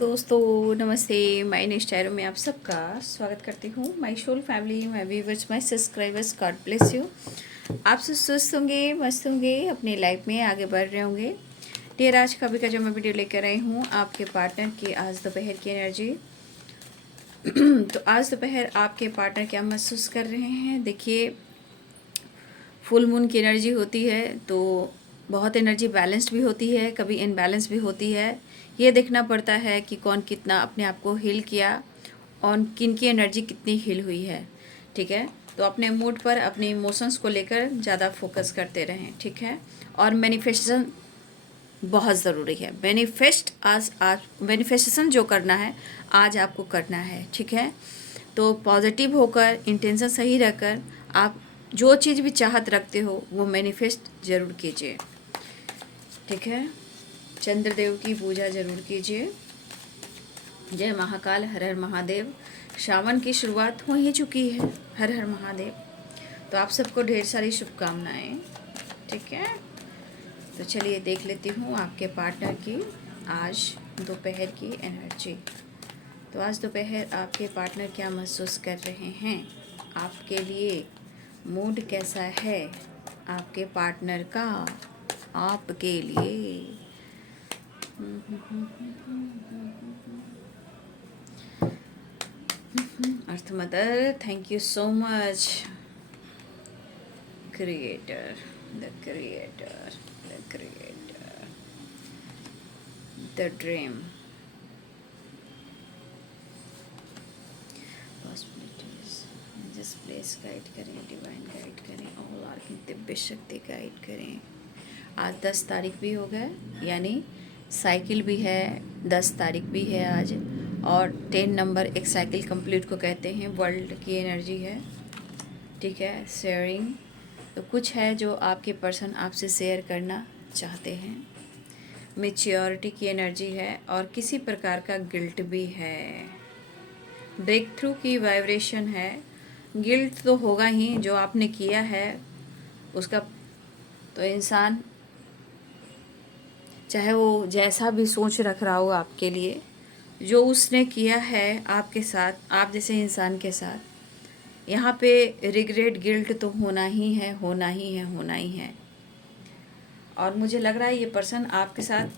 दोस्तों, नमस्ते। My next arrow में आप सबका स्वागत करती हूँ। My soul family, my viewers, my subscribers, God bless you. आप सब स्वस्थ होंगे, मस्त होंगे, अपनी लाइफ में आगे बढ़ रहे होंगे। डियर, आज का भी जो मैं वीडियो लेकर आई हूँ आपके पार्टनर की आज दोपहर की एनर्जी। तो आज दोपहर आपके पार्टनर क्या महसूस कर रहे हैं। देखिए, फुल मून की एनर्जी होती है तो बहुत एनर्जी बैलेंस्ड भी होती है, कभी इनबैलेंस भी होती है। ये देखना पड़ता है कि कौन कितना अपने आप को हील किया और किन की एनर्जी कितनी हील हुई है। ठीक है, तो अपने मूड पर, अपने इमोशंस को लेकर ज़्यादा फोकस करते रहें। ठीक है, और मैनिफेस्टेशन बहुत ज़रूरी है। आज मैनिफेस्टेशन जो करना है आज आपको करना है। ठीक है, तो पॉजिटिव होकर, इंटेंशन सही रखकर आप जो चीज़ भी चाहत रखते हो वो मैनिफेस्ट ज़रूर कीजिए। ठीक है, चंद्रदेव की पूजा ज़रूर कीजिए। जय महाकाल, हर हर महादेव। श्रावण की शुरुआत हो ही चुकी है। हर हर महादेव। तो आप सबको ढेर सारी शुभकामनाएं। ठीक है, तो चलिए देख लेती हूँ आपके पार्टनर की आज दोपहर की एनर्जी। तो आज दोपहर आपके पार्टनर क्या महसूस कर रहे हैं, आपके लिए मूड कैसा है आपके पार्टनर का आपके लिए। Earth mother, thank you so much. Creator, the creator, the creator, the dream, possibilities. जिस प्लेस गाइड करें, डिवाइन गाइड करें, ऑल आर की दिव्य शक्ति गाइड करें। आज 10 तारीख भी हो गए, यानी साइकिल भी है, 10 तारीख भी है आज। और 10 नंबर एक साइकिल कंप्लीट को कहते हैं, वर्ल्ड की एनर्जी है। ठीक है, शेयरिंग तो कुछ है जो आपके पर्सन आपसे शेयर करना चाहते हैं। मैच्योरिटी की एनर्जी है और किसी प्रकार का गिल्ट भी है। ब्रेक थ्रू की वाइब्रेशन है। गिल्ट तो होगा ही, जो आपने किया है उसका तो इंसान चाहे वो जैसा भी सोच रख रहा हो आपके लिए, जो उसने किया है आपके साथ, आप जैसे इंसान के साथ, यहाँ पे रिग्रेट, गिल्ट तो होना ही है, होना ही है, होना ही है। और मुझे लग रहा है ये पर्सन आपके साथ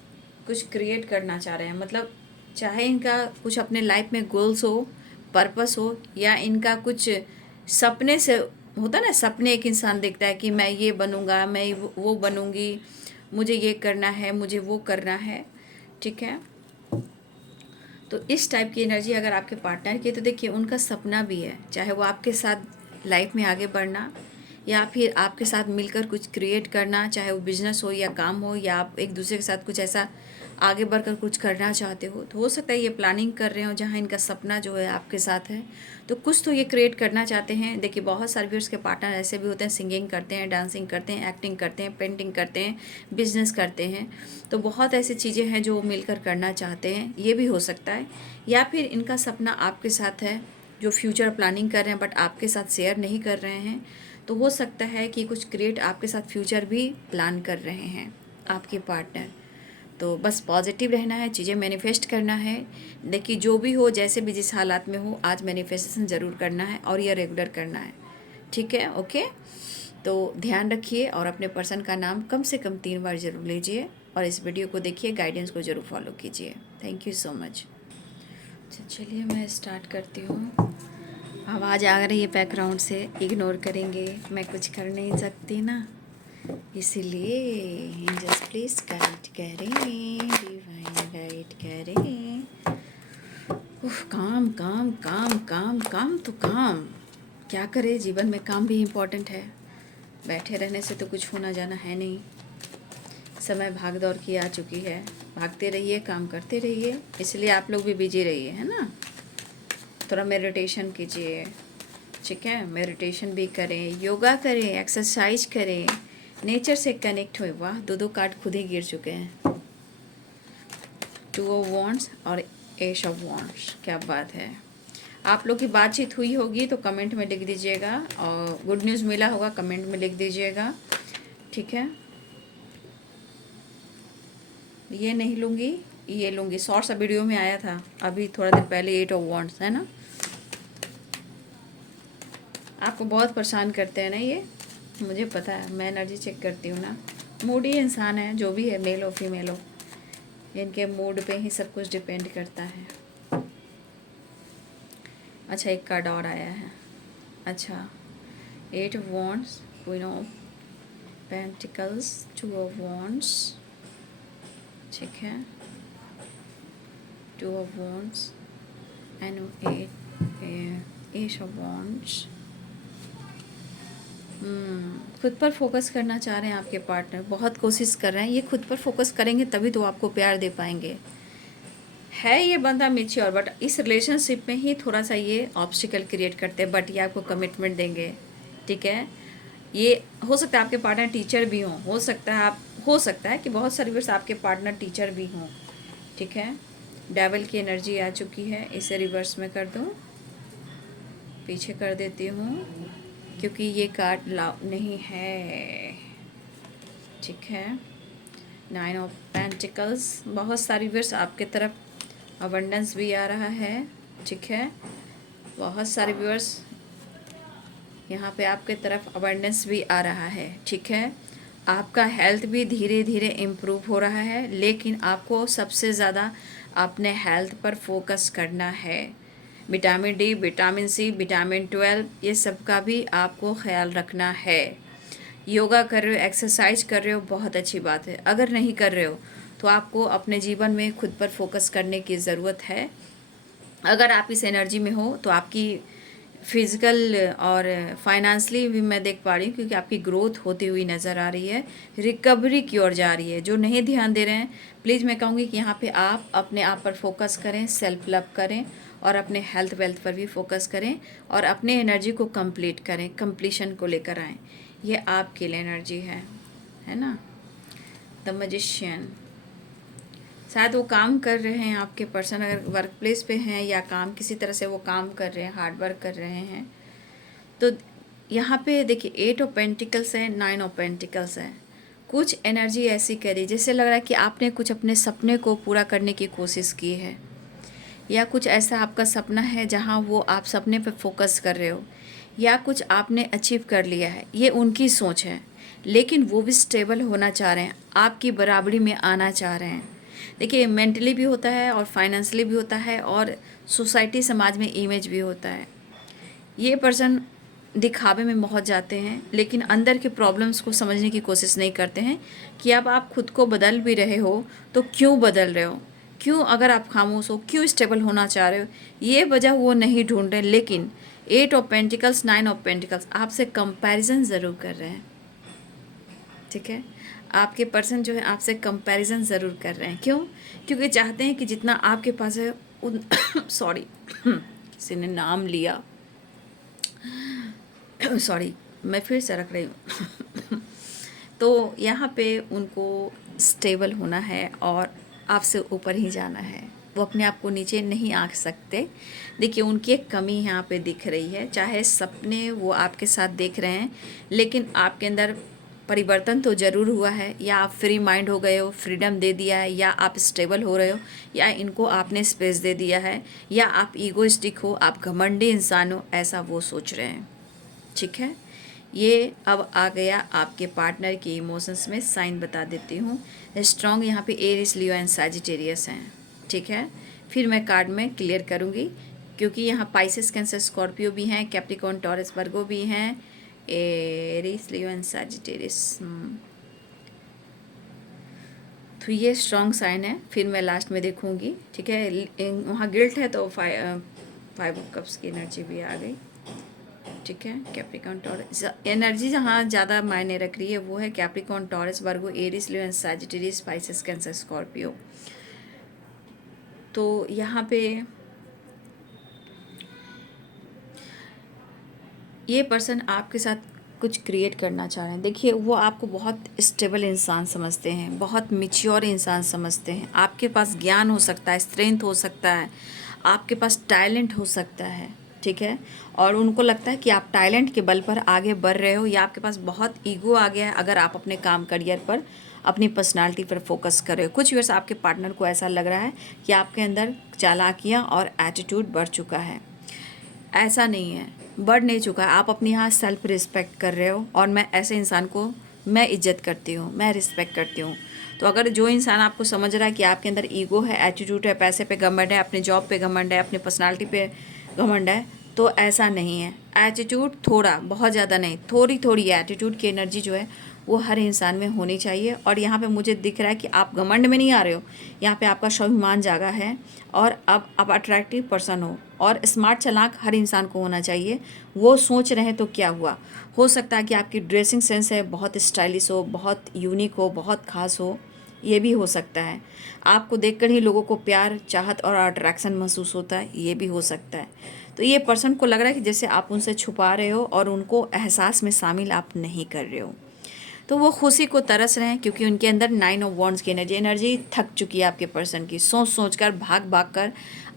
कुछ क्रिएट करना चाह रहे हैं। मतलब चाहे इनका कुछ अपने लाइफ में गोल्स हो, पर्पस हो, या इनका कुछ सपने से होता ना, सपने एक इंसान देखता है कि मैं ये बनूंगा, मैं वो बनूंगी, मुझे ये करना है, मुझे वो करना है। ठीक है, तो इस टाइप की एनर्जी अगर आपके पार्टनर की है तो देखिए उनका सपना भी है, चाहे वो आपके साथ लाइफ में आगे बढ़ना या फिर आपके साथ मिलकर कुछ क्रिएट करना, चाहे वो बिजनेस हो या काम हो, या आप एक दूसरे के साथ कुछ ऐसा आगे बढ़कर कुछ करना चाहते हो। तो हो सकता है ये प्लानिंग कर रहे हो, जहाँ इनका सपना जो है आपके साथ है, तो कुछ तो ये क्रिएट करना चाहते हैं। देखिए, बहुत सारे व्यूअर्स के पार्टनर ऐसे भी होते हैं, सिंगिंग करते हैं, डांसिंग करते हैं, एक्टिंग करते हैं, पेंटिंग करते हैं, बिजनेस करते हैं। तो बहुत ऐसी चीज़ें हैं जो मिलकर करना चाहते हैं, ये भी हो सकता है। या फिर इनका सपना आपके साथ है, जो फ्यूचर प्लानिंग कर रहे हैं बट आपके साथ शेयर नहीं कर रहे हैं। तो हो सकता है कि कुछ क्रिएट आपके साथ फ्यूचर भी प्लान कर रहे हैं आपके पार्टनर। तो बस पॉजिटिव रहना है, चीज़ें मैनिफेस्ट करना है। देखिए, जो भी हो, जैसे भी जिस हालात में हो, आज मैनिफेस्टेशन ज़रूर करना है और यह रेगुलर करना है। ठीक है, ओके। तो ध्यान रखिए और अपने पर्सन का नाम कम से कम 3 बार ज़रूर लीजिए और इस वीडियो को देखिए, गाइडेंस को ज़रूर फॉलो कीजिए। Thank you so much. चलिए मैं स्टार्ट करती हूँ। आवाज़ आ रही है बैकग्राउंड से, इग्नोर करेंगे, मैं कुछ कर नहीं सकती ना, इसीलिए एंजल्स प्लीज गाइड करें, डिवाइन गाइड करें। काम काम काम काम काम तो काम, क्या करें, जीवन में काम भी इम्पोर्टेंट है। बैठे रहने से तो कुछ होना जाना है नहीं। समय भाग दौड़ की आ चुकी है, भागते रहिए, काम करते रहिए, इसलिए आप लोग भी बिजी रहिए, है ना। थोड़ा मेडिटेशन कीजिए। ठीक है, मेडिटेशन भी करें, योगा करें, एक्सरसाइज करें, नेचर से कनेक्ट हुए। वाह, 2 कार्ड खुद ही गिर चुके हैं, 2 ऑफ वॉन्ड्स और एश ऑफ वॉन्ड्स। क्या बात है। आप लोग की बातचीत हुई होगी तो कमेंट में लिख दीजिएगा, और गुड न्यूज़ मिला होगा कमेंट में लिख दीजिएगा। ठीक है, ये नहीं लूँगी, ये लूँगी। शॉर्ट सा वीडियो में आया था अभी थोड़ा देर पहले, 8 ऑफ वॉन्ड्स है ना। आपको बहुत परेशान करते हैं ना ये, मुझे पता है, मैं एनर्जी चेक करती हूँ ना। मूडी इंसान है, जो भी है, मेल हो फीमेल हो, इनके मूड पे ही सब कुछ डिपेंड करता है। अच्छा, एक कार्ड और आया है। अच्छा, 8 of wands, queen of pentacles, 2 of wands, ठीक है, 2 of wands and 8 of wands. खुद पर फोकस करना चाह रहे हैं आपके पार्टनर, बहुत कोशिश कर रहे हैं। ये खुद पर फोकस करेंगे तभी तो आपको प्यार दे पाएंगे। है ये बंदा मैच्योर, बट इस रिलेशनशिप में ही थोड़ा सा ये ऑब्स्टिकल क्रिएट करते हैं, बट ये आपको कमिटमेंट देंगे, ठीक है। ये हो सकता है आपके पार्टनर टीचर भी हों, हो सकता है कि बहुत सारी वर्ष आपके पार्टनर टीचर भी हों, ठीक है। डेविल की एनर्जी आ चुकी है, इसे रिवर्स में कर दूँ, पीछे कर देती हूँ क्योंकि ये कार्ड नहीं है, ठीक है। 9 ऑफ पेंटिकल्स, बहुत सारी वर्ष आपके तरफ अबंडेंस भी आ रहा है, ठीक है। बहुत सारे व्यूअर्स यहाँ पे आपके तरफ अबंडेंस भी आ रहा है, ठीक है। आपका हेल्थ भी धीरे धीरे इम्प्रूव हो रहा है, लेकिन आपको सबसे ज़्यादा अपने हेल्थ पर फोकस करना है। Vitamin D, vitamin C, vitamin 12, ये सब का भी आपको ख्याल रखना है। योगा कर रहे हो, एक्सरसाइज कर रहे हो, बहुत अच्छी बात है। अगर नहीं कर रहे हो तो आपको अपने जीवन में खुद पर फोकस करने की ज़रूरत है। अगर आप इस एनर्जी में हो तो आपकी फिज़िकल और फाइनेंशली भी मैं देख पा रही हूँ, क्योंकि आपकी ग्रोथ होती हुई नज़र आ रही है, रिकवरी की ओर जा रही है। जो नहीं ध्यान दे रहे हैं, प्लीज़ मैं कहूँगी कि यहाँ पे आप अपने आप पर फोकस करें, सेल्फ लव करें और अपने हेल्थ वेल्थ पर भी फोकस करें और अपने एनर्जी को कंप्लीट करें, कंप्लीशन को लेकर आएँ। ये आपके लिए एनर्जी है ना। द मैजिशियन, शायद वो काम कर रहे हैं, आपके पर्सन अगर वर्क प्लेस पे हैं या काम किसी तरह से वो काम कर रहे हैं, हार्ड वर्क कर रहे हैं। तो यहाँ पे देखिए 8 ऑफ पेंटिकल्स है, 9 ऑफ पेंटिकल्स है। कुछ एनर्जी ऐसी करी जैसे लग रहा है कि आपने कुछ अपने सपने को पूरा करने की कोशिश की है, या कुछ ऐसा आपका सपना है जहाँ वो आप सपने पर फोकस कर रहे हो, या कुछ आपने अचीव कर लिया है। ये उनकी सोच है, लेकिन वो भी स्टेबल होना चाह रहे हैं, आपकी बराबरी में आना चाह रहे हैं। देखिए, मेंटली भी होता है और फाइनेंशियली भी होता है और सोसाइटी समाज में इमेज भी होता है। ये पर्सन दिखावे में बहुत जाते हैं, लेकिन अंदर के प्रॉब्लम्स को समझने की कोशिश नहीं करते हैं कि अब आप खुद को बदल भी रहे हो तो क्यों बदल रहे हो, क्यों, अगर आप खामोश हो क्यों स्टेबल होना चाह रहे हो, ये वजह वो नहीं ढूंढ रहे। लेकिन 8 ऑफ पेंटिकल्स, 9 ऑफ पेंटिकल्स आपसे कंपैरिजन ज़रूर कर रहे हैं, ठीक है। आपके पर्सन जो है आपसे कंपैरिजन ज़रूर कर रहे हैं। क्यों? क्योंकि चाहते हैं कि जितना आपके पास है उन सॉरी किसी ने नाम लिया, सॉरी मैं फिर से रख रही हूँ तो यहाँ पे उनको स्टेबल होना है और आपसे ऊपर ही जाना है, वो अपने आप को नीचे नहीं आंक सकते। देखिए, उनकी एक कमी यहाँ पे दिख रही है, चाहे सपने वो आपके साथ देख रहे हैं, लेकिन आपके अंदर परिवर्तन तो ज़रूर हुआ है। या आप फ्री माइंड हो गए हो, फ्रीडम दे दिया है, या आप स्टेबल हो रहे हो, या इनको आपने स्पेस दे दिया है, या आप ईगोइस्टिक हो, आप घमंडी इंसान हो, ऐसा वो सोच रहे हैं, ठीक है। ये अब आ गया आपके पार्टनर के इमोशंस में, साइन बता देती हूँ। स्ट्रॉन्ग यहाँ पे एरिस, लियो एंड सैजिटेरियस हैं, ठीक है। फिर मैं कार्ड में क्लियर करूँगी, क्योंकि यहाँ पाइसेस, कैंसर, स्कॉर्पियो भी हैं, कैप्रिकॉर्न, टॉरस, वर्गो भी हैं, एरिस, लियो एंड सैजिटेरियस। तो ये स्ट्रॉन्ग साइन है। फिर मैं लास्ट में देखूँगी, ठीक है। वहाँ गिल्ट है तो 5 ऑफ कप्स की एनर्जी भी आ गई, ठीक है। कैप्रिकॉर्न, टॉरस एनर्जी जहाँ ज़्यादा मायने रख रही है वो है Capricorn, Taurus, Virgo, Aries, Leo and Sagittarius, Pisces, Cancer, Scorpio. तो यहाँ पे ये पर्सन आपके साथ कुछ क्रिएट करना चाह रहे हैं। देखिए, वो आपको बहुत स्टेबल इंसान समझते हैं, बहुत मैच्योर इंसान समझते हैं। आपके पास ज्ञान हो सकता है, स्ट्रेंथ हो सकता है, आपके पास टैलेंट हो सकता है, ठीक है। और उनको लगता है कि आप टैलेंट के बल पर आगे बढ़ रहे हो, या आपके पास बहुत ईगो आ गया है अगर आप अपने काम करियर पर अपनी पर्सनालिटी पर फोकस कर रहे हो। कुछ व्यूअर्स आपके पार्टनर को ऐसा लग रहा है कि आपके अंदर चालाकियाँ और एटीट्यूड बढ़ चुका है। ऐसा नहीं है, बढ़ नहीं चुका है। आप अपनी यहाँ सेल्फ रिस्पेक्ट कर रहे हो और मैं ऐसे इंसान को मैं इज्जत करती हूँ, मैं रिस्पेक्ट करती हूँ। तो अगर जो इंसान आपको समझ रहा है कि आपके अंदर ईगो है, एटीट्यूड है, पैसे पे घमंड है, अपने जॉब पे घमंड है, अपनी पर्सनालिटी पे घमंड है, तो ऐसा नहीं है। एटीट्यूड थोड़ा, बहुत ज़्यादा नहीं, थोड़ी थोड़ी एटीट्यूड की एनर्जी जो है वो हर इंसान में होनी चाहिए। और यहाँ पे मुझे दिख रहा है कि आप घमंड में नहीं आ रहे हो, यहाँ पे आपका स्वाभिमान जागा है और अब आप अट्रैक्टिव पर्सन हो। और स्मार्ट चालाक हर इंसान को होना चाहिए। वो सोच रहे हैं तो क्या हुआ, हो सकता है कि आपकी ड्रेसिंग सेंस है बहुत स्टाइलिश हो, बहुत यूनिक हो, बहुत खास हो, ये भी हो सकता है। आपको देखकर ही लोगों को प्यार, चाहत और अट्रैक्शन महसूस होता है, ये भी हो सकता है। तो ये पर्सन को लग रहा है कि जैसे आप उनसे छुपा रहे हो और उनको एहसास में शामिल आप नहीं कर रहे हो। तो वो खुशी को तरस रहे हैं क्योंकि उनके अंदर 9 ऑफ वॉन्ड्स की एनर्जी थक चुकी है आपके पर्सन की। सोच सोच कर, भाग भाग कर,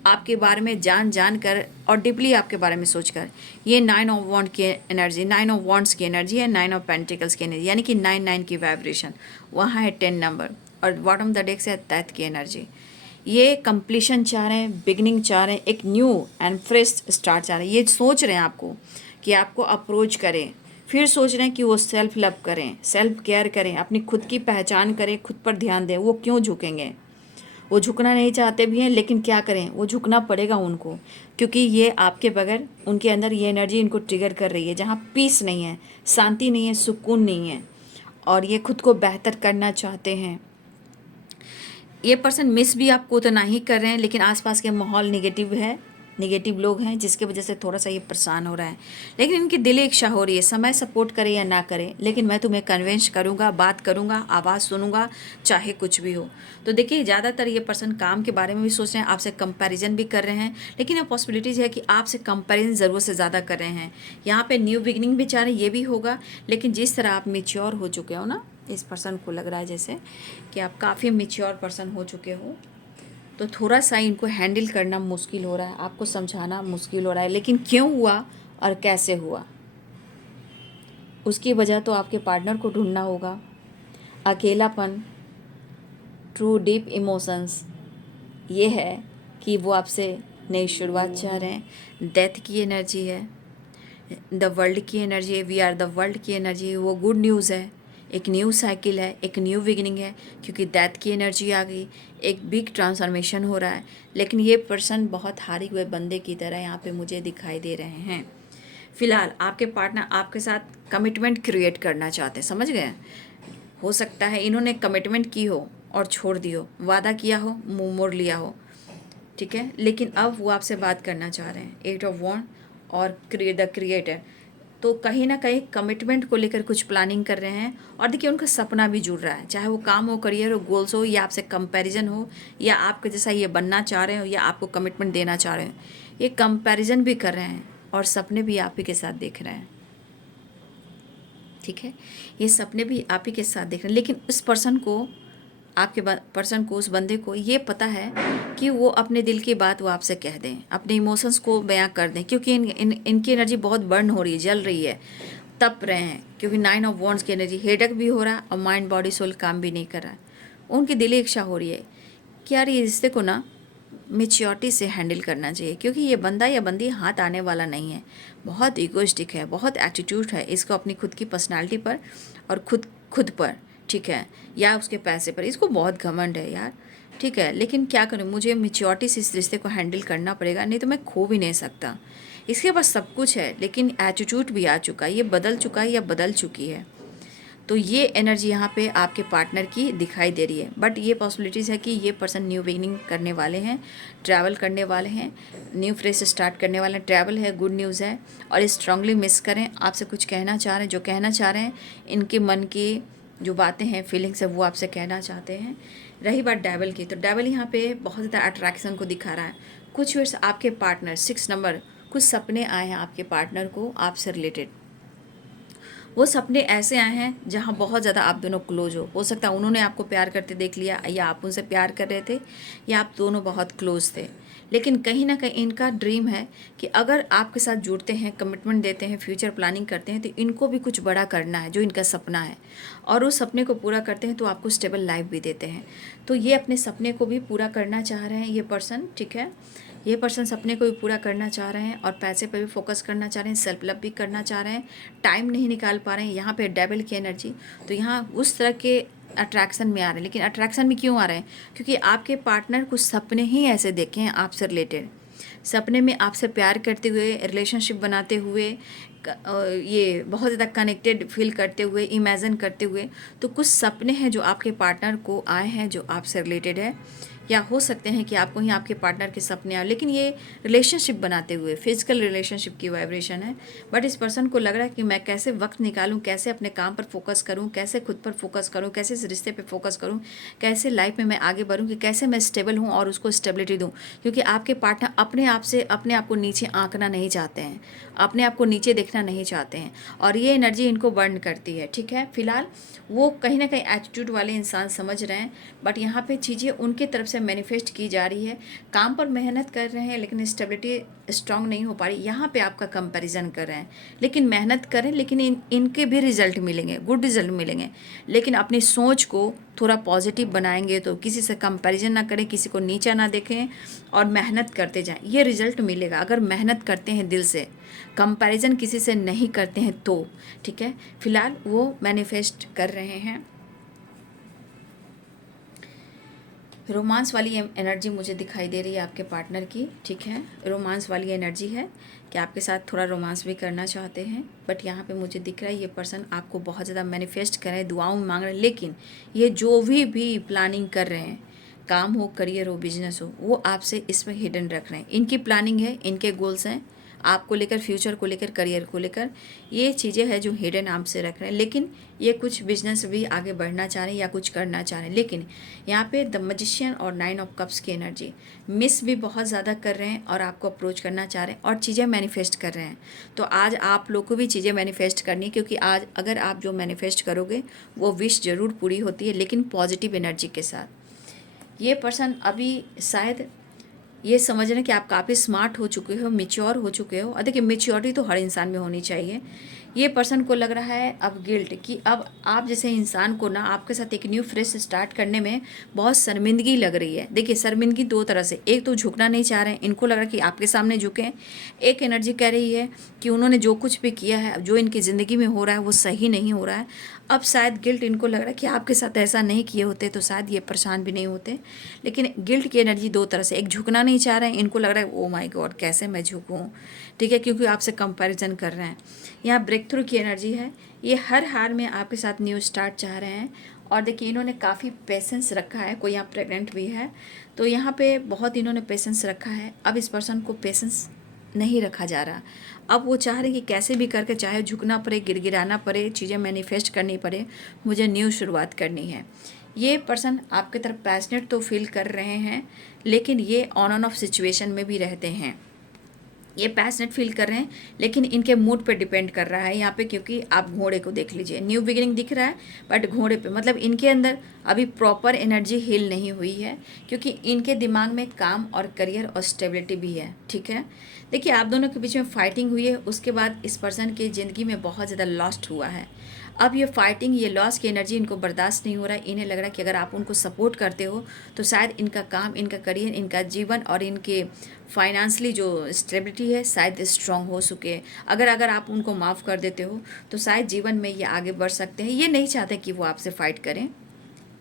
आपके बारे में जान जान कर और डीपली आपके बारे में सोच कर। ये 9 ऑफ वॉन्ड की एनर्जी, 9 ऑफ वॉन्ड्स की एनर्जी है, 9 ऑफ पेंटिकल्स की एनर्जी, यानी कि 9 की वाइब्रेशन। वहाँ है 10 नंबर और बॉटम द डेक से डेथ की एनर्जी। ये कंप्लीशन चाह रहे हैं, बिगनिंग चाह रहे हैं, एक न्यू एंड फ्रेश स्टार्ट चाह रहे हैं। ये सोच रहे हैं आपको कि आपको अप्रोच करें, फिर सोच रहे हैं कि वो सेल्फ लव करें, सेल्फ केयर करें, अपनी खुद की पहचान करें, खुद पर ध्यान दें। वो क्यों झुकेंगे? वो झुकना नहीं चाहते भी हैं, लेकिन क्या करें, वो झुकना पड़ेगा उनको, क्योंकि ये आपके बगैर उनके अंदर ये एनर्जी इनको ट्रिगर कर रही है, जहाँ पीस नहीं है, शांति नहीं है, सुकून नहीं है, और ये खुद को बेहतर करना चाहते हैं। ये पर्सन मिस भी आपको उतना ही कर रहे हैं, लेकिन आसपास के माहौल निगेटिव है, निगेटिव लोग हैं, जिसके वजह से थोड़ा सा ये परेशान हो रहा है। लेकिन इनकी दिली इच्छा हो रही है, समय सपोर्ट करे या ना करे, लेकिन मैं तुम्हें कन्विंस करूँगा, बात करूँगा, आवाज़ सुनूंगा, चाहे कुछ भी हो। तो देखिए, ज़्यादातर ये पर्सन काम के बारे में भी सोच रहे हैं, आपसे कंपैरिजन भी कर रहे हैं, लेकिन ये पॉसिबिलिटीज़ है कि आपसे कंपैरिजन ज़रूरत से ज़्यादा कर रहे हैं। यहाँ पे न्यू बिगनिंग भी चाह रहे हैं, ये भी होगा। लेकिन जिस तरह आप मेच्योर हो चुके हो ना, इस पर्सन को लग रहा है जैसे कि आप काफ़ी मेच्योर पर्सन हो चुके हो, तो थोड़ा सा इनको हैंडल करना मुश्किल हो रहा है, आपको समझाना मुश्किल हो रहा है। लेकिन क्यों हुआ और कैसे हुआ, उसकी वजह तो आपके पार्टनर को ढूंढना होगा। अकेलापन, ट्रू डीप इमोशंस, ये है कि वो आपसे नई शुरुआत चाह रहे हैं। डेथ की एनर्जी है, द वर्ल्ड की एनर्जी है, वी आर द वर्ल्ड की एनर्जी। वो गुड न्यूज़ है, एक न्यू साइकिल है, एक न्यू बिगिनिंग है, क्योंकि डेथ की एनर्जी आ गई, एक बिग ट्रांसफॉर्मेशन हो रहा है। लेकिन ये पर्सन बहुत हारे हुए बंदे की तरह यहाँ पे मुझे दिखाई दे रहे हैं। फिलहाल आपके पार्टनर आपके साथ कमिटमेंट क्रिएट करना चाहते हैं, समझ गए? हो सकता है इन्होंने कमिटमेंट की हो और छोड़ दी हो, वादा किया हो, मुँह मोड़ लिया हो, ठीक है, लेकिन अब वो आपसे बात करना चाह रहे हैं। 8 ऑफ वॉन्ड और द क्रिएटर, तो कहीं ना कहीं कमिटमेंट को लेकर कुछ प्लानिंग कर रहे हैं। और देखिए, उनका सपना भी जुड़ रहा है, चाहे वो काम हो, करियर हो, गोल्स हो, या आपसे कंपैरिजन हो, या आपके जैसा ये बनना चाह रहे हो, या आपको कमिटमेंट देना चाह रहे हैं। ये कंपैरिजन भी कर रहे हैं और सपने भी आप ही के साथ देख रहे हैं, ठीक है, ये सपने भी आप ही के साथ देख रहे हैं। लेकिन उस पर्सन को, आपके पर्सन को, उस बंदे को ये पता है कि वो अपने दिल की बात वो आपसे कह दें, अपने इमोशंस को बयां कर दें, क्योंकि इनकी एनर्जी बहुत बर्न हो रही है, जल रही है, तप रहे हैं, क्योंकि 9 ऑफ वॉन्ड्स की एनर्जी, हेडक भी हो रहा है और माइंड बॉडी सोल काम भी नहीं कर रहा है। उनकी दिली इच्छा हो रही है कि यार ये रिश्ते को ना मेच्योरिटी से हैंडल करना चाहिए, क्योंकि ये बंदा या बंदी हाथ आने वाला नहीं है, बहुत इगोइस्टिक है, बहुत एटीट्यूड है इसको अपनी खुद की पर्सनालिटी पर और खुद पर, ठीक है, या उसके पैसे पर, इसको बहुत घमंड है यार, ठीक है। लेकिन क्या करूँ, मुझे मेच्योरिटी से इस रिश्ते को हैंडल करना पड़ेगा, नहीं तो मैं खो भी नहीं सकता। इसके पास सब कुछ है, लेकिन एटीट्यूड भी आ चुका है, ये बदल चुका है या बदल चुकी है। तो ये एनर्जी यहाँ पे आपके पार्टनर की दिखाई दे रही है। बट ये पॉसिबिलिटीज़ है कि ये पर्सन न्यू बिगिनिंग करने वाले हैं, ट्रैवल करने वाले हैं, न्यू फ्रेश स्टार्ट करने वाले हैं। ट्रैवल है, गुड न्यूज़ है, और स्ट्रांगली मिस करें, आपसे कुछ कहना चाह रहे हैं, जो कहना चाह रहे हैं, इनके मन की जो बातें हैं, फीलिंग्स है, वो आपसे कहना चाहते हैं। रही बात डेविल की, तो डेविल यहाँ पे बहुत ज़्यादा अट्रैक्शन को दिखा रहा है। कुछ वर्ष आपके पार्टनर 6 नंबर, कुछ सपने आए हैं आपके पार्टनर को आपसे रिलेटेड। वो सपने ऐसे आए हैं जहाँ बहुत ज़्यादा आप दोनों क्लोज हो सकता है उन्होंने आपको प्यार करते देख लिया, या आप उनसे प्यार कर रहे थे, या आप दोनों बहुत क्लोज थे। लेकिन कहीं ना कहीं इनका ड्रीम है कि अगर आपके साथ जुड़ते हैं, कमिटमेंट देते हैं, फ्यूचर प्लानिंग करते हैं, तो इनको भी कुछ बड़ा करना है जो इनका सपना है, और उस सपने को पूरा करते हैं तो आपको स्टेबल लाइफ भी देते हैं। तो ये अपने सपने को भी पूरा करना चाह रहे हैं ये पर्सन, ठीक है। ये पर्सन सपने को भी पूरा करना चाह रहे हैं और पैसे पर भी फोकस करना चाह रहे हैं, सेल्फ लव भी करना चाह रहे हैं, टाइम नहीं निकाल पा रहे हैं। यहाँ पे डेविल की एनर्जी, तो यहाँ उस तरह के अट्रैक्शन में आ रहे हैं। लेकिन अट्रैक्शन में क्यों आ रहे हैं? क्योंकि आपके पार्टनर कुछ सपने ही ऐसे देखे हैं आपसे रिलेटेड, सपने में आपसे प्यार करते हुए, रिलेशनशिप बनाते हुए, ये बहुत ज़्यादा कनेक्टेड फील करते हुए, इमेजिन करते हुए। तो कुछ सपने हैं जो आपके पार्टनर को आए हैं जो आपसे रिलेटेड है, या हो सकते हैं कि आपको ही आपके पार्टनर के सपने आए, लेकिन ये रिलेशनशिप बनाते हुए फिजिकल रिलेशनशिप की वाइब्रेशन है। बट इस पर्सन को लग रहा है कि मैं कैसे वक्त निकालूं, कैसे अपने काम पर फोकस करूं, कैसे खुद पर फोकस करूं, कैसे इस रिश्ते पे फोकस करूं, कैसे लाइफ में मैं आगे बढ़ूं, कि कैसे मैं स्टेबल हूं और उसको स्टेबिलिटी दूं। क्योंकि आपके पार्टनर अपने आप को नीचे आंकना नहीं चाहते हैं, अपने आप को नीचे देखना नहीं चाहते हैं, और ये एनर्जी इनको बर्न करती है, ठीक है। फिलहाल वो कहीं ना कहीं एटीट्यूड वाले इंसान समझ रहे हैं, बट यहाँ पे चीज़ें उनके तरफ से मैनिफेस्ट की जा रही है। काम पर मेहनत कर रहे हैं लेकिन स्टेबिलिटी स्ट्रांग नहीं हो पा रही। यहाँ पे आपका कंपैरिजन कर रहे हैं, लेकिन मेहनत करें, लेकिन इनके भी रिजल्ट मिलेंगे, गुड रिजल्ट मिलेंगे। लेकिन अपनी सोच को थोड़ा पॉजिटिव बनाएंगे तो किसी से कंपैरिजन ना करें, किसी को नीचा ना देखें और मेहनत करते जाएं, ये रिजल्ट मिलेगा। अगर मेहनत करते हैं दिल से, कंपैरिजन किसी से नहीं करते हैं तो, ठीक है। फिलहाल वो मैनिफेस्ट कर रहे हैं। रोमांस वाली एनर्जी मुझे दिखाई दे रही है आपके पार्टनर की, ठीक है। रोमांस वाली एनर्जी है कि आपके साथ थोड़ा रोमांस भी करना चाहते हैं, बट यहाँ पे मुझे दिख रहा है ये पर्सन आपको बहुत ज़्यादा मैनिफेस्ट कर रहे हैं, दुआओं में मांग रहे हैं। लेकिन ये जो भी प्लानिंग कर रहे हैं, काम हो, करियर हो, बिजनेस हो, वो आपसे इसमें हिडन रख रहे हैं। इनकी प्लानिंग है, इनके गोल्स हैं आपको लेकर, फ्यूचर को लेकर, करियर को लेकर, ये चीज़ें हैं जो हिडन आपसे रख रहे हैं। लेकिन ये कुछ बिजनेस भी आगे बढ़ना चाह रहे हैं या कुछ करना चाह रहे हैं। लेकिन यहाँ पे द मैजिशियन और 9 ऑफ कप्स की एनर्जी मिस भी बहुत ज़्यादा कर रहे हैं और आपको अप्रोच करना चाह रहे हैं और चीज़ें मैनिफेस्ट कर रहे हैं। तो आज आप लोग को भी चीज़ें मैनिफेस्ट करनी है, क्योंकि आज अगर आप जो मैनिफेस्ट करोगे वो विश ज़रूर पूरी होती है, लेकिन पॉजिटिव एनर्जी के साथ। ये पर्सन अभी शायद ये समझ रहे हैं कि आप काफ़ी स्मार्ट हो चुके हो, मेच्योर हो चुके हो। और देखिए, मेच्योरिटी तो हर इंसान में होनी चाहिए। ये पर्सन को लग रहा है अब गिल्ट, कि अब आप जैसे इंसान को ना आपके साथ एक न्यू फ्रेश स्टार्ट करने में बहुत शर्मिंदगी लग रही है। देखिए, शर्मिंदगी दो तरह से, एक तो झुकना नहीं चाह रहे हैं, इनको लग रहा है कि आपके सामने झुकें। एक एनर्जी कह रही है कि उन्होंने जो कुछ भी किया है, जो इनकी ज़िंदगी में हो रहा है वो सही नहीं हो रहा है। अब शायद गिल्ट इनको लग रहा है कि आपके साथ ऐसा नहीं किए होते तो शायद ये परेशान भी नहीं होते। लेकिन गिल्ट की एनर्जी दो तरह से, एक झुकना नहीं चाह रहे हैं, इनको लग रहा है ओ माय गॉड कैसे मैं झुकूँ, ठीक है, क्योंकि आपसे कंपैरिजन कर रहे हैं। यहाँ ब्रेक थ्रू की एनर्जी है, ये हर हाल में आपके साथ न्यू स्टार्ट चाह रहे हैं। और देखिए, इन्होंने काफ़ी पेशेंस रखा है, कोई यहाँ प्रेग्नेंट भी है तो यहाँ पे बहुत इन्होंने पेशेंस रखा है। अब इस पर्सन को पेशेंस नहीं रखा जा रहा। अब वो चाह रहे कि कैसे भी करके, चाहे झुकना पड़े, गिड़गिड़ाना पड़े, चीज़ें मैनिफेस्ट करनी पड़े, मुझे न्यू शुरुआत करनी है। ये पर्सन आपकी तरफ पैशनेट तो फील कर रहे हैं, लेकिन ये ऑन एंड ऑफ सिचुएशन में भी रहते हैं। ये पैशनेट फील कर रहे हैं, लेकिन इनके मूड पे डिपेंड कर रहा है यहाँ पे। क्योंकि आप घोड़े को देख लीजिए, न्यू बिगिनिंग दिख रहा है, बट घोड़े पे मतलब इनके अंदर अभी प्रॉपर एनर्जी हील नहीं हुई है, क्योंकि इनके दिमाग में काम और करियर और स्टेबिलिटी भी है, ठीक है। देखिए, आप दोनों के बीच में फाइटिंग हुई है, उसके बाद इस पर्सन की ज़िंदगी में बहुत ज़्यादा लॉस्ट हुआ है। अब ये फाइटिंग, ये लॉस की एनर्जी इनको बर्दाश्त नहीं हो रहा है। इन्हें लग रहा है कि अगर आप उनको सपोर्ट करते हो तो शायद इनका काम, इनका करियर, इनका जीवन और इनके फाइनेंशियली जो स्टेबिलिटी है शायद स्ट्रांग हो सके। अगर आप उनको माफ़ कर देते हो तो शायद जीवन में ये आगे बढ़ सकते हैं। ये नहीं चाहते कि वो आपसे फ़ाइट करें,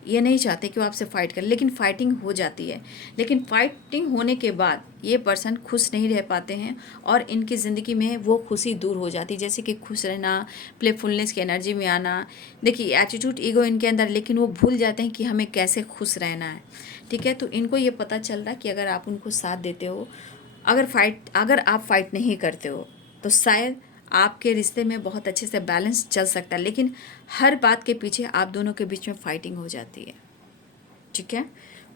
ये नहीं चाहते कि वो आपसे फ़ाइट करें, लेकिन फ़ाइटिंग हो जाती है। लेकिन फ़ाइटिंग होने के बाद ये पर्सन खुश नहीं रह पाते हैं और इनकी ज़िंदगी में वो खुशी दूर हो जाती है। जैसे कि खुश रहना, प्लेफुलनेस की एनर्जी में आना। देखिए, एटीट्यूड, ईगो इनके अंदर, लेकिन वो भूल जाते हैं कि हमें कैसे खुश रहना है, ठीक है। तो इनको ये पता चल रहा है कि अगर आप उनको साथ देते हो, अगर आप फाइट नहीं करते हो तो शायद आपके रिश्ते में बहुत अच्छे से बैलेंस चल सकता है। लेकिन हर बात के पीछे आप दोनों के बीच में फाइटिंग हो जाती है, ठीक है।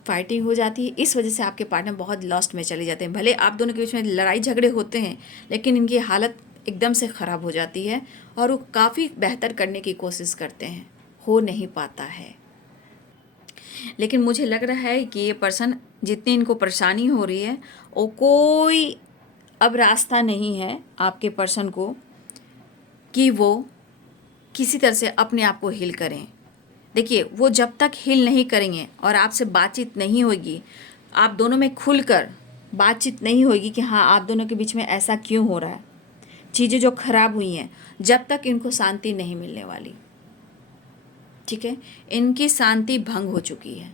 फाइटिंग हो जाती है, इस वजह से आपके पार्टनर बहुत लॉस्ट में चले जाते हैं। भले आप दोनों के बीच में लड़ाई झगड़े होते हैं, लेकिन इनकी हालत एकदम से ख़राब हो जाती है और वो काफ़ी बेहतर करने की कोशिश करते हैं, हो नहीं पाता है। लेकिन मुझे लग रहा है कि ये पर्सन जितनी इनको परेशानी हो रही है वो कोई अब रास्ता नहीं है आपके पर्सन को कि वो किसी तरह से अपने आप को हील करें। देखिए, वो जब तक हील नहीं करेंगे और आपसे बातचीत नहीं होगी, आप दोनों में खुलकर बातचीत नहीं होगी कि हाँ आप दोनों के बीच में ऐसा क्यों हो रहा है, चीज़ें जो खराब हुई हैं, जब तक इनको शांति नहीं मिलने वाली। ठीक है, इनकी शांति भंग हो चुकी है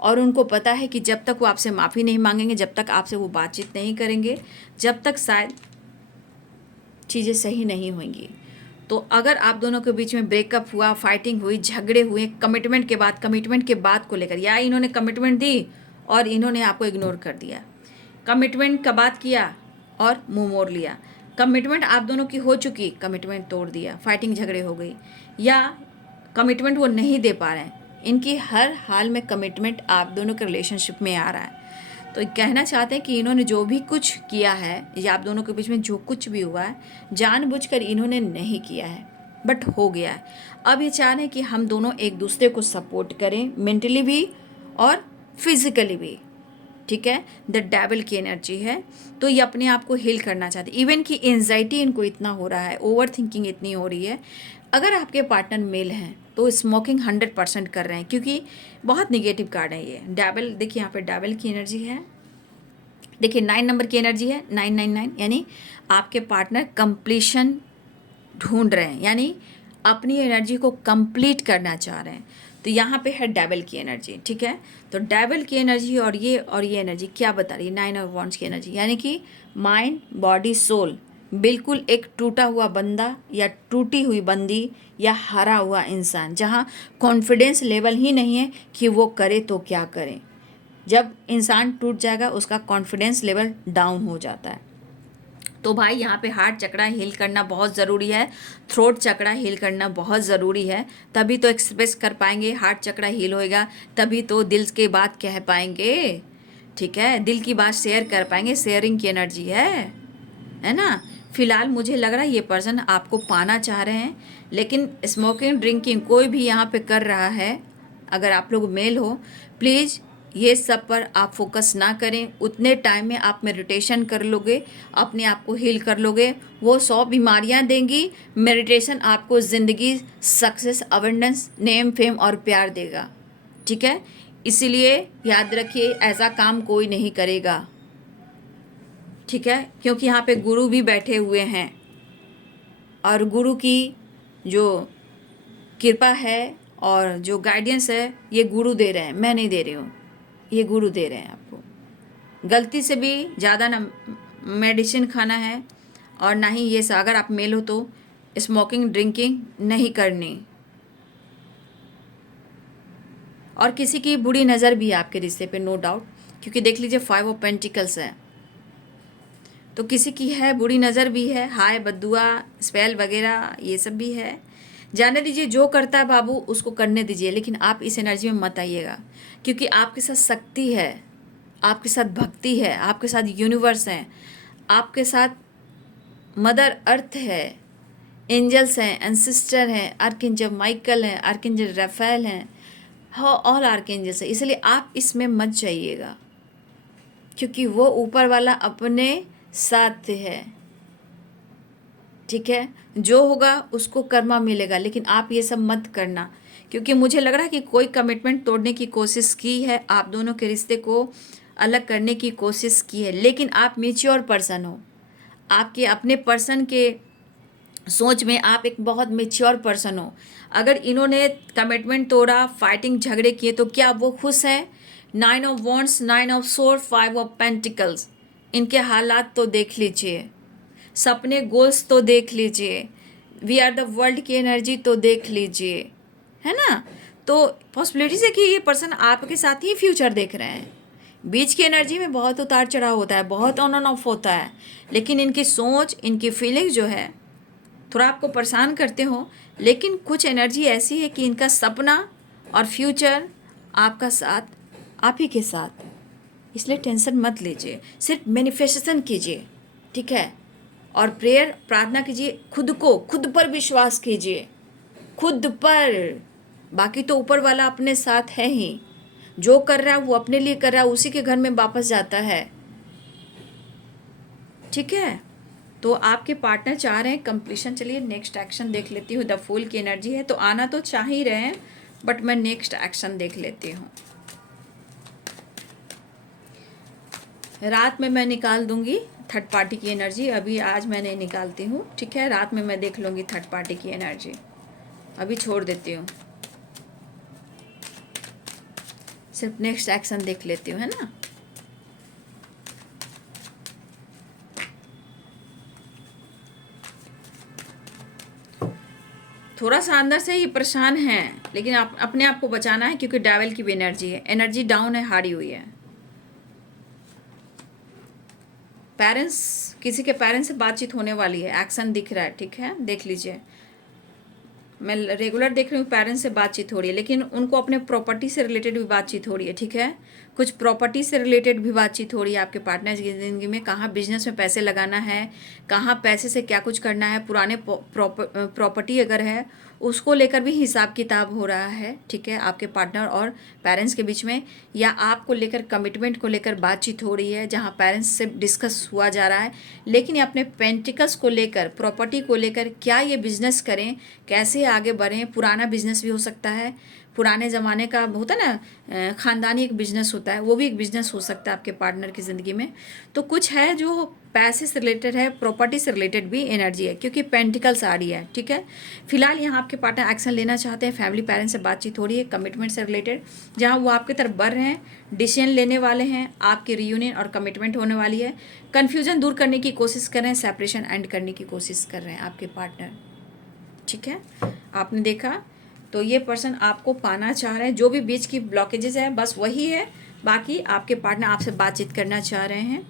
और उनको पता है कि जब तक वो आपसे माफ़ी नहीं मांगेंगे, जब तक आपसे वो बातचीत नहीं करेंगे, जब तक शायद चीज़ें सही नहीं होंगी। तो अगर आप दोनों के बीच में ब्रेकअप हुआ, फाइटिंग हुई, झगड़े हुए कमिटमेंट के बाद को लेकर, या इन्होंने कमिटमेंट दी और इन्होंने आपको इग्नोर कर दिया, कमिटमेंट का बात किया और मुंह मोड़ लिया, कमिटमेंट आप दोनों की हो चुकी, कमिटमेंट तोड़ दिया, फाइटिंग झगड़े हो गई, या कमिटमेंट वो नहीं दे पा रहे हैं, इनकी हर हाल में कमिटमेंट आप दोनों के रिलेशनशिप में आ रहा है। तो कहना चाहते हैं कि इन्होंने जो भी कुछ किया है या आप दोनों के बीच में जो कुछ भी हुआ है, जानबूझकर इन्होंने नहीं किया है, बट हो गया है। अब ये चाह रहे हैं कि हम दोनों एक दूसरे को सपोर्ट करें, मेंटली भी और फिजिकली भी। ठीक है, द डेविल की एनर्जी है, तो ये अपने आप को हील करना चाहते हैं। इवन कि एंजाइटी इनको इतना हो रहा है, ओवर थिंकिंग इतनी हो रही है। अगर आपके पार्टनर मेल हैं तो स्मोकिंग 100% कर रहे हैं, क्योंकि बहुत निगेटिव कार्ड है ये डेविल। देखिए यहाँ पे डेविल की एनर्जी है, देखिए 9 नंबर की एनर्जी है, 999, यानी आपके पार्टनर कंप्लीशन ढूंढ रहे हैं, यानी अपनी एनर्जी को कंप्लीट करना चाह रहे हैं। तो यहाँ पे है डेविल की एनर्जी। ठीक है, तो डेविल की एनर्जी और ये एनर्जी क्या बता रही है, 9 ऑफ वॉन्ड्स की एनर्जी, यानी कि माइंड बॉडी सोल बिल्कुल एक टूटा हुआ बंदा या टूटी हुई बंदी या हारा हुआ इंसान, जहाँ कॉन्फिडेंस लेवल ही नहीं है कि वो करे तो क्या करे। जब इंसान टूट जाएगा उसका कॉन्फिडेंस लेवल डाउन हो जाता है। तो भाई यहाँ पे हार्ट चक्रा हील करना बहुत ज़रूरी है, थ्रोट चक्रा हील करना बहुत ज़रूरी है, तभी तो एक्सप्रेस कर पाएंगे। हार्ट चक्रा हील होएगा तभी तो दिल की बात कह पाएंगे। ठीक है, दिल की बात शेयर कर पाएंगे, शेयरिंग की एनर्जी है ना। फिलहाल मुझे लग रहा है ये पर्सन आपको पाना चाह रहे हैं, लेकिन स्मोकिंग ड्रिंकिंग कोई भी यहाँ पे कर रहा है, अगर आप लोग मेल हो, प्लीज़ ये सब पर आप फोकस ना करें। उतने टाइम में आप मेडिटेशन कर लोगे, अपने आप को हील कर लोगे, वो 100 बीमारियां देंगी। मेडिटेशन आपको ज़िंदगी, सक्सेस, अबंडेंस, नेम, फेम और प्यार देगा। ठीक है, इसीलिए याद रखिए ऐसा काम कोई नहीं करेगा। ठीक है, क्योंकि यहाँ पे गुरु भी बैठे हुए हैं और गुरु की जो कृपा है और जो गाइडेंस है ये गुरु दे रहे हैं, मैं नहीं दे रही हूँ, ये गुरु दे रहे हैं आपको। गलती से भी ज़्यादा ना मेडिसिन खाना है और ना ही ये सब, अगर आप मेल हो तो स्मोकिंग ड्रिंकिंग नहीं करनी। और किसी की बुरी नज़र भी है आपके रिश्ते पे, नो डाउट, क्योंकि देख लीजिए 5 ऑफ पेंटिकल्स है, तो किसी की है, बुरी नज़र भी है, हाय बद्दुआ, स्पेल वगैरह ये सब भी है। जाने दीजिए, जो करता है बाबू उसको करने दीजिए, लेकिन आप इस एनर्जी में मत आइएगा, क्योंकि आपके साथ शक्ति है, आपके साथ भक्ति है, आपके साथ यूनिवर्स है, आपके साथ मदर अर्थ है, एंजल्स हैं, एंसिस्टर हैं, आर्कएंजल माइकल हैं, आर्कएंजल राफेल हैं, ऑल आर्कएंजल्स है। इसलिए आप इसमें मत जाइएगा, क्योंकि वो ऊपर वाला अपने साथ है। ठीक है, जो होगा उसको कर्मा मिलेगा, लेकिन आप ये सब मत करना, क्योंकि मुझे लग रहा है कि कोई कमिटमेंट तोड़ने की कोशिश की है, आप दोनों के रिश्ते को अलग करने की कोशिश की है, लेकिन आप मैच्योर पर्सन हो, आपके अपने पर्सन के सोच में आप एक बहुत मैच्योर पर्सन हो। अगर इन्होंने कमिटमेंट तोड़ा, फाइटिंग झगड़े किए, तो क्या वो खुश हैं? 9 of wands, 9 of sword, 5 of pentacles, इनके हालात तो देख लीजिए, सपने गोल्स तो देख लीजिए, वी आर द वर्ल्ड की एनर्जी तो देख लीजिए, है ना। तो पॉसिबिलिटीज है कि ये पर्सन आपके साथ ही फ्यूचर देख रहे हैं। बीच की एनर्जी में बहुत उतार चढ़ाव होता है, बहुत ऑन एंड ऑफ होता है, लेकिन इनकी सोच, इनकी फीलिंग जो है थोड़ा आपको परेशान करते हो, लेकिन कुछ एनर्जी ऐसी है कि इनका सपना और फ्यूचर आपका साथ, आप ही के साथ। इसलिए टेंशन मत लीजिए, सिर्फ मैनिफेस्टेशन कीजिए। ठीक है, और प्रेयर, प्रार्थना कीजिए, खुद पर विश्वास कीजिए, खुद पर। बाकी तो ऊपर वाला अपने साथ है ही, जो कर रहा है वो अपने लिए कर रहा है, उसी के घर में वापस जाता है। ठीक है, तो आपके पार्टनर चाह रहे हैं कंप्लीशन। चलिए नेक्स्ट एक्शन देख लेती हूँ। द फूल की एनर्जी है, तो आना तो चाह ही रहे हैं, बट मैं नेक्स्ट एक्शन देख लेती हूँ। रात में मैं निकाल दूंगी थर्ड पार्टी की एनर्जी, अभी आज मैं नहीं निकालती हूँ। ठीक है, रात में मैं देख लूँगी थर्ड पार्टी की एनर्जी, अभी छोड़ देती हूँ। सिर्फ नेक्स्ट एक्शन देख लेती हूँ, है ना। थोड़ा सा अंदर से ही परेशान हैं, लेकिन आप अपने आप को बचाना है, क्योंकि डेविल की भी एनर्जी है, एनर्जी डाउन है, हारी हुई है। पेरेंट्स, किसी के पेरेंट्स से बातचीत होने वाली है, एक्शन दिख रहा है। ठीक है, देख लीजिए, मैं रेगुलर देख रही हूँ, पेरेंट्स से बातचीत हो रही है, लेकिन उनको अपने प्रॉपर्टी से रिलेटेड भी बातचीत हो रही है। ठीक है, कुछ प्रॉपर्टी से रिलेटेड भी बातचीत हो रही है आपके पार्टनर की ज़िंदगी में। कहाँ बिजनेस में पैसे लगाना है, कहाँ पैसे से क्या कुछ करना है, पुराने प्रॉपर्टी अगर है उसको लेकर भी हिसाब किताब हो रहा है। ठीक है, आपके पार्टनर और पेरेंट्स के बीच में, या आपको लेकर कमिटमेंट को लेकर बातचीत हो रही है, जहाँ पेरेंट्स से डिस्कस हुआ जा रहा है। लेकिन अपने पेंटिकल्स को लेकर, प्रॉपर्टी को लेकर, क्या ये बिजनेस करें, कैसे आगे बढ़ें। पुराना बिजनेस भी हो सकता है, पुराने ज़माने का होता है ना, ख़ानदानी एक बिजनेस होता है, वो भी एक बिजनेस हो सकता है आपके पार्टनर की ज़िंदगी में। तो कुछ है जो पैसे से रिलेटेड है, प्रॉपर्टी से रिलेटेड भी एनर्जी है, क्योंकि पेंटिकल्स आ रही है। ठीक है, फिलहाल यहाँ आपके पार्टनर एक्शन लेना चाहते हैं, फैमिली पेरेंट्स से बातचीत हो रही है, कमिटमेंट से रिलेटेड, जहाँ वो आपकी तरफ बढ़ रहे हैं, डिसीजन लेने वाले हैं, आपकी रियूनियन और कमिटमेंट होने वाली है। कन्फ्यूजन दूर करने की कोशिश कर रहे हैं, सेपरेशन एंड करने की कोशिश कर रहे हैं आपके पार्टनर। ठीक है, आपने देखा, तो ये पर्सन आपको पाना चाह रहे हैं, जो भी बीच की ब्लॉकेजेस है बस वही है, बाकी आपके पार्टनर आपसे बातचीत करना चाह रहे हैं।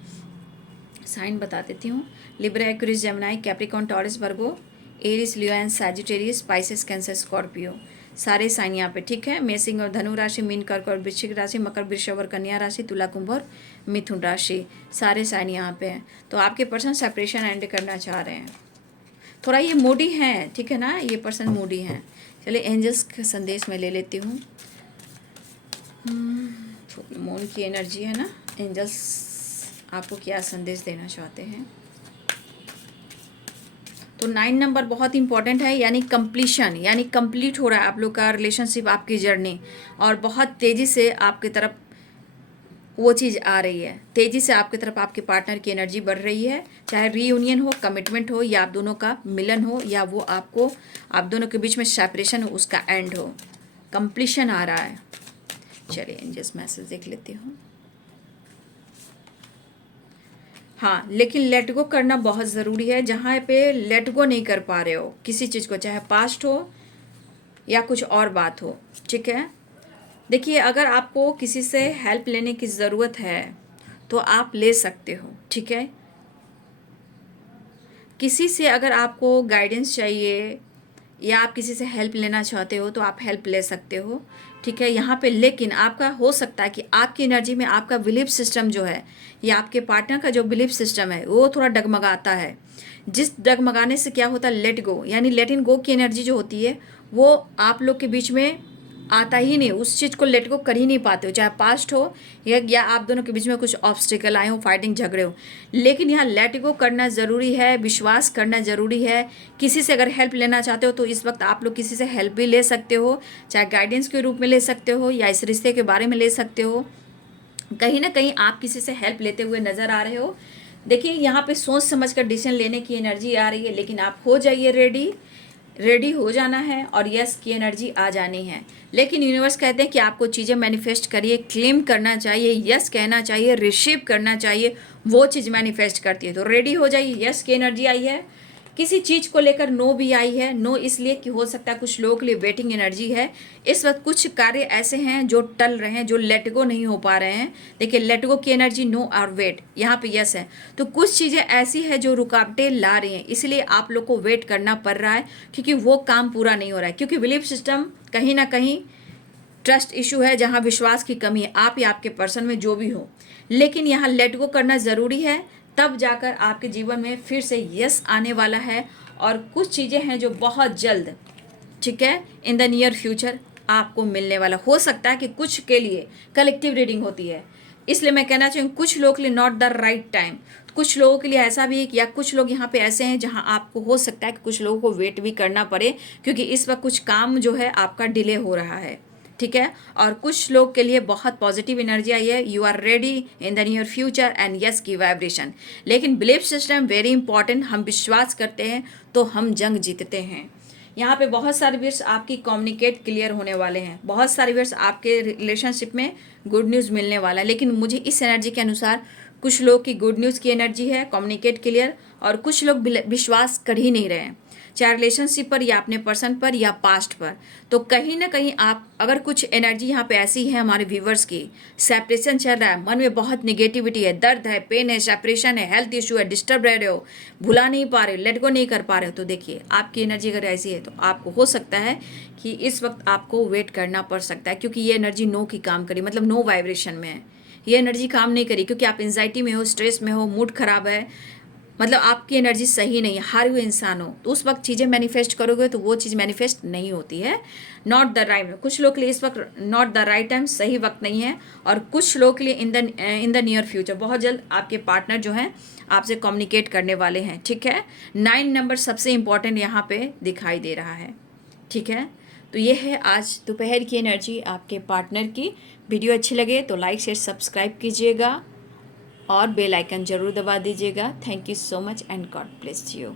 साइन बता देती हूँ, Libra, Aquarius, Gemini, Capricorn, Taurus, Virgo, Aries, Leo and Sagittarius, spices, Cancer, Scorpio, सारे साइन यहाँ पे। ठीक है, मेषिंग और धनु राशि, मीन, कर्क और वृश्चिक राशि, मकर, वृषभ और कन्या राशि, तुला, कुंभ और मिथुन राशि, सारे साइन यहाँ पे हैं। तो आपके पर्सन सेपरेशन एंड करना चाह रहे हैं, थोड़ा ये मूडी हैं। ठीक है ना, ये पर्सन मूडी हैं। चलिए एंजल्स का संदेश मैं ले लेती हूँ। मून की एनर्जी है ना, एंजल्स आपको क्या संदेश देना चाहते हैं। तो 9 नंबर बहुत इंपॉर्टेंट है, यानी कंप्लीशन, यानी कंप्लीट हो रहा है आप लोग का रिलेशनशिप, आपकी जर्नी, और बहुत तेज़ी से आपकी तरफ वो चीज़ आ रही है, तेज़ी से आपकी तरफ आपके पार्टनर की एनर्जी बढ़ रही है। चाहे रीयूनियन हो, कमिटमेंट हो, या आप दोनों का मिलन हो, या वो आपको, आप दोनों के बीच में सेपरेशन हो, उसका एंड हो, कंप्लीशन आ रहा है। चलिए एंजल्स मैसेज देख लेती हूँ। हाँ, लेकिन लेट गो करना बहुत ज़रूरी है। जहाँ पे लेट गो नहीं कर पा रहे हो किसी चीज़ को, चाहे पास्ट हो या कुछ और बात हो। ठीक है, देखिए, अगर आपको किसी से हेल्प लेने की ज़रूरत है तो आप ले सकते हो। ठीक है, किसी से अगर आपको गाइडेंस चाहिए या आप किसी से हेल्प लेना चाहते हो तो आप हेल्प ले सकते हो। ठीक है, यहाँ पे लेकिन आपका हो सकता है कि आपकी एनर्जी में आपका बिलीफ सिस्टम जो है, या आपके पार्टनर का जो बिलीफ सिस्टम है वो थोड़ा डगमगाता है। जिस डगमगाने से क्या होता है, लेट गो, यानी लेट इन गो की एनर्जी जो होती है वो आप लोग के बीच में आता ही नहीं, उस चीज़ को लेट गो कर ही नहीं पाते हो, चाहे पास्ट हो या आप दोनों के बीच में कुछ ऑब्स्टिकल आए हो, फाइटिंग, झगड़े हो। लेकिन यहाँ लेट गो करना ज़रूरी है, विश्वास करना ज़रूरी है। किसी से अगर हेल्प लेना चाहते हो तो इस वक्त आप लोग किसी से हेल्प भी ले सकते हो, चाहे गाइडेंस के रूप में ले सकते हो या इस रिश्ते के बारे में ले सकते हो। कहीं ना कहीं आप किसी से हेल्प लेते हुए नज़र आ रहे हो। देखिए, यहाँ पे सोच समझ कर डिसीजन लेने की एनर्जी आ रही है, लेकिन आप हो जाइए रेडी हो जाना है, और यस की एनर्जी आ जानी है। लेकिन यूनिवर्स कहते हैं कि आपको चीज़ें मैनिफेस्ट करिए, क्लेम करना चाहिए, यस कहना चाहिए, रिसीव करना चाहिए, वो चीज़ मैनिफेस्ट करती है। तो रेडी हो जाइए, यस की एनर्जी आई है। किसी चीज़ को लेकर नो भी आई है, नो इसलिए कि हो सकता है कुछ लोगों के लिए वेटिंग एनर्जी है। इस वक्त कुछ कार्य ऐसे हैं जो टल रहे हैं, जो लेट गो नहीं हो पा रहे हैं। देखिए, लेट गो की एनर्जी नो और वेट, यहाँ पे यस है। तो कुछ चीज़ें ऐसी है जो रुकावटें ला रही हैं, इसलिए आप लोग को वेट करना पड़ रहा है, क्योंकि वो काम पूरा नहीं हो रहा है, क्योंकि बिलीफ सिस्टम कहीं ना कहीं ट्रस्ट इशू है, जहाँ विश्वास की कमी है, आप या आपके पर्सन में जो भी हो। लेकिन यहाँ लेट गो करना ज़रूरी है, तब जाकर आपके जीवन में फिर से यस आने वाला है। और कुछ चीज़ें हैं जो बहुत जल्द, ठीक है, इन द नियर फ्यूचर आपको मिलने वाला। हो सकता है कि कुछ के लिए कलेक्टिव रीडिंग होती है, इसलिए मैं कहना चाहूँगी कुछ लोगों के लिए नॉट द राइट टाइम, कुछ लोगों के लिए ऐसा भी है कि या कुछ लोग यहाँ पे ऐसे हैं जहाँ आपको हो सकता है कि कुछ लोगों को वेट भी करना पड़े, क्योंकि इस वक्त कुछ काम जो है आपका डिले हो रहा है, ठीक है। और कुछ लोग के लिए बहुत पॉजिटिव एनर्जी आई है, you are ready in the near future and yes की वाइब्रेशन। लेकिन बिलीफ सिस्टम वेरी इंपॉर्टेंट, हम विश्वास करते हैं तो हम जंग जीतते हैं। यहाँ पे बहुत सारे वर्ड्स आपकी कम्युनिकेट क्लियर होने वाले हैं, बहुत सारे वर्ड्स आपके रिलेशनशिप में गुड न्यूज़ मिलने वाला है। लेकिन मुझे इस एनर्जी के अनुसार कुछ लोग की गुड न्यूज़ की एनर्जी है, कम्युनिकेट क्लियर, और कुछ लोग विश्वास कर ही नहीं रहे हैं, चाहे रिलेशनशिप पर या अपने पर्सन पर या पास्ट पर। तो कहीं ना कहीं आप अगर कुछ एनर्जी यहाँ पे ऐसी है हमारे व्यूवर्स की, सेपरेशन चल रहा है, मन में बहुत निगेटिविटी है, दर्द है, पेन है, सेपरेशन है, हेल्थ इशू है, डिस्टर्ब रह रहे हो, भुला नहीं पा रहे हो, लेट गो नहीं कर पा रहे हो, तो देखिए आपकी एनर्जी अगर ऐसी है तो आपको हो सकता है कि इस वक्त आपको वेट करना पड़ सकता है, क्योंकि ये एनर्जी नो की काम करी, मतलब नो वाइब्रेशन में है, ये एनर्जी काम नहीं करी, क्योंकि आप एंजाइटी में हो, स्ट्रेस में हो, मूड खराब है, मतलब आपकी एनर्जी सही नहीं है, हारे हुए इंसान हो, तो उस वक्त चीज़ें मैनिफेस्ट करोगे तो वो चीज़ मैनिफेस्ट नहीं होती है। नॉट द राइट, कुछ लोग के लिए इस वक्त नॉट द राइट टाइम, सही वक्त नहीं है, और कुछ लोग के लिए इन द नियर फ्यूचर बहुत जल्द आपके पार्टनर जो हैं आपसे कम्युनिकेट करने वाले हैं, ठीक है। 9 नंबर सबसे इंपॉर्टेंट यहाँ पे दिखाई दे रहा है, ठीक है। तो ये है आज दोपहर की एनर्जी आपके पार्टनर की। वीडियो अच्छी लगे तो लाइक शेयर सब्सक्राइब कीजिएगा और बेल आइकन ज़रूर दबा दीजिएगा। Thank you so much and God bless you.